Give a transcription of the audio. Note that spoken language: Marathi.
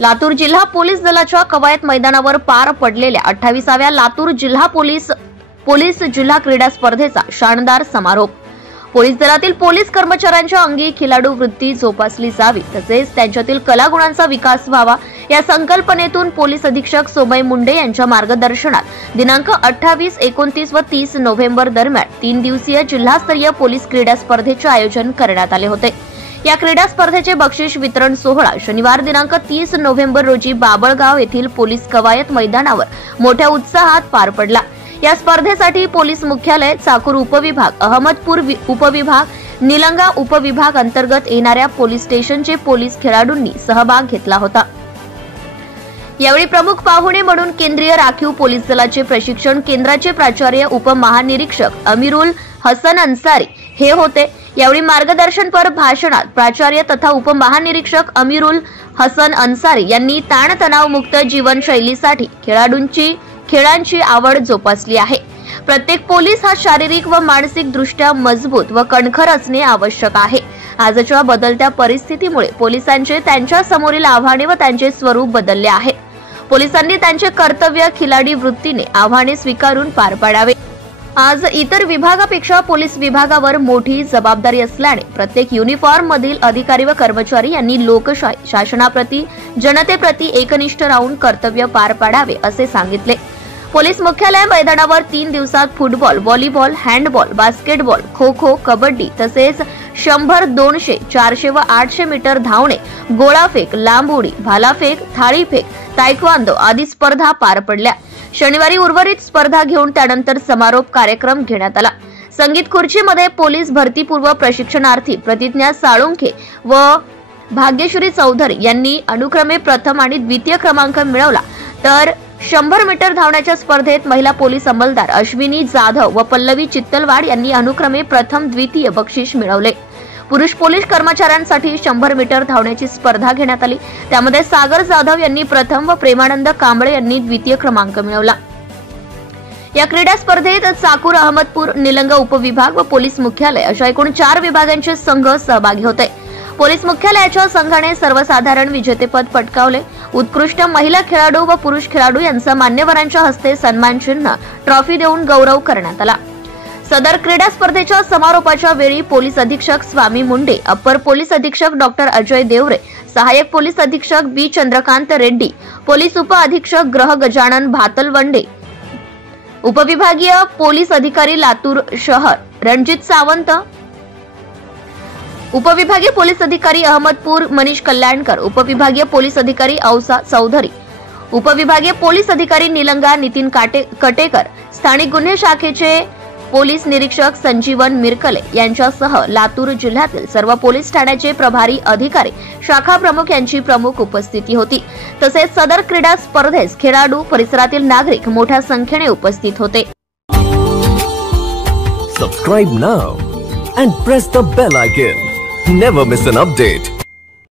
लातूर जिल्हा पोलीस दलाच्या कवायत मैदानावर पार पडलेल्या 28व्या लातूर जिल्हा पोलीस जिल्हा क्रीडा स्पर्धेचा शानदार समारोप। पोलीस दलातील पोलीस कर्मचाऱ्यांच्या अंगी खिलाडू वृत्ती जोपासली जावी तसेच त्यांच्यातील कलागुणांचा विकास व्हावा या संकल्पनेतून पोलीस अधीक्षक सोमय मुंडे यांच्या मार्गदर्शनात दिनांक 28, 29 व 30 नोव्हेंबर दरम्यान 3 दिवसीय जिल्हास्तरीय पोलीस क्रीडा स्पर्धेचे आयोजन करण्यात आले होते। या क्रीडा स्पर्धेचे बक्षीस वितरण सोहळा शनिवार दिनांक 30 नोव्हेंबर रोजी बाबळगाव येथील पोलीस कवायत मैदानावर मोठ्या उत्साहात पार पडला। या स्पर्धेसाठी पोलीस मुख्यालय, चाकूर उपविभाग, अहमदपूर उपविभाग, निलंगा उपविभाग अंतर्गत येणाऱ्या पोलीस स्टेशनचे पोलीस खेळाडूंनी सहभाग घेतला होता। यावेळी प्रमुख पाहुणे म्हणून केंद्रीय राखीव पोलीस दलाचे प्रशिक्षण केंद्राचे प्राचार्य उपमहानिरीक्षक अमीरुल हसन अन्सारी हे होते। यावेळी मार्गदर्शनपर भाषणात प्राचार्य तथा उपमहानिरीक्षक अमीरुल हसन अन्सारी यांनी ताणतणावमुक्त जीवनशैलीसाठी खेळांची आवड जोपासली आहे। प्रत्येक पोलीस हा शारीरिक व मानसिक दृष्ट्या मजबूत व कणखर असणे आवश्यक आहे। आजच्या बदलत्या परिस्थितीमुळे पोलिसांचे त्यांच्या समोरील आव्हाने व त्यांचे स्वरूप बदलले आहे। पोलिसांनी त्यांचे कर्तव्य खिलाडी वृत्तीने आव्हाने स्वीकारून पार पाडावे। आज इतर विभागापेक्षा पोलीस विभागावर मोठी जबाबदारी असल्याने प्रत्येक युनिफॉर्म मधील अधिकारी व कर्मचारी यांनी लोकशाही, शासनाप्रती, जनतेप्रती एकनिष्ठ राहून कर्तव्य पार पाडावे असे सांगितले। पोलीस मुख्यालय मैदानावर 3 दिवसात football, volleyball, handball, basketball, kho kho, kabaddi तसेच 100, 200, 400 व 800 मीटर धावणे, गोळाफेक, लांब उडी, भालाफेक, थाळीफेक, तायक्वांदो आदी स्पर्धा पार पडल्या। शनिवारी उर्वरित स्पर्धा घेऊन त्यानंतर समारोप कार्यक्रम घेण्यात आला। संगीत खुर्चीमध्ये पोलीस भरतीपूर्व प्रशिक्षणार्थी प्रतिज्ञा साळुंखे व भाग्यश्री चौधरी यांनी अनुक्रमे प्रथम आणि द्वितीय क्रमांक मिळवला, तर 100 मीटर धावण्याच्या स्पर्धेत महिला पोलीस अंमलदार अश्विनी जाधव व पल्लवी चित्तलवाड यांनी अनुक्रमे प्रथम, द्वितीय बक्षीस मिळवले। पुरुष पोलीस कर्मचाऱ्यांसाठी 100 मीटर धावण्याची स्पर्धा घेण्यात आली। त्यामध्ये सागर जाधव यांनी प्रथम व प्रेमानंद कांबळे यांनी द्वितीय क्रमांक मिळवला। या क्रीडा स्पर्धेत चाकूर, अहमदपूर, निलंगा उपविभाग व पोलीस मुख्यालय अशा एकूण 4 विभागांचे संघ सहभागी होते। पोलीस मुख्यालयाच्या संघाने सर्वसाधारण विजेतेपद पटकावले। उत्कृष्ट महिला खेळाडू व पुरुष खेळाडू यांचा मान्यवरांच्या हस्ते सन्मान चिन्ह, ट्रॉफी देऊन गौरव करण्यात आला। सदर क्रीडा स्पर्धेच्या समारोपाच्या वेळी पोलीस अधीक्षक स्वामी मुंडे, अप्पर पोलीस अधीक्षक डॉक्टर अजय देवरे, सहाय्यक पोलीस अधीक्षक बी चंद्रकांत रेड्डी, पोलीस उप अधीक्षक ग्रह गजानन भातलवंडे, उपविभागीय पोलीस अधिकारी लातूर शहर रणजित सावंत, उपविभागीय पोलीस अधिकारी अहमदपूर मनीष कल्याणकर, उपविभागीय पोलीस अधिकारी औसा चौधरी, उपविभागीय पोलीस अधिकारी निलंगा नितीन कटेकर, स्थानिक गुन्हे शाखेचे पोलीस निरीक्षक संजीवन मिरकले यांच्यासह लातूर जिल्ह्यातील सर्व पोलीस ठाण्याचे प्रभारी अधिकारी, शाखा प्रमुख यांची प्रमुख उपस्थिती होती। तसेच सदर क्रीडा स्पर्धेस खेळाडू, परिसरातील नागरिक मोठ्या संख्येने उपस्थित होते। Subscribe now and press the bell icon. Never miss an update.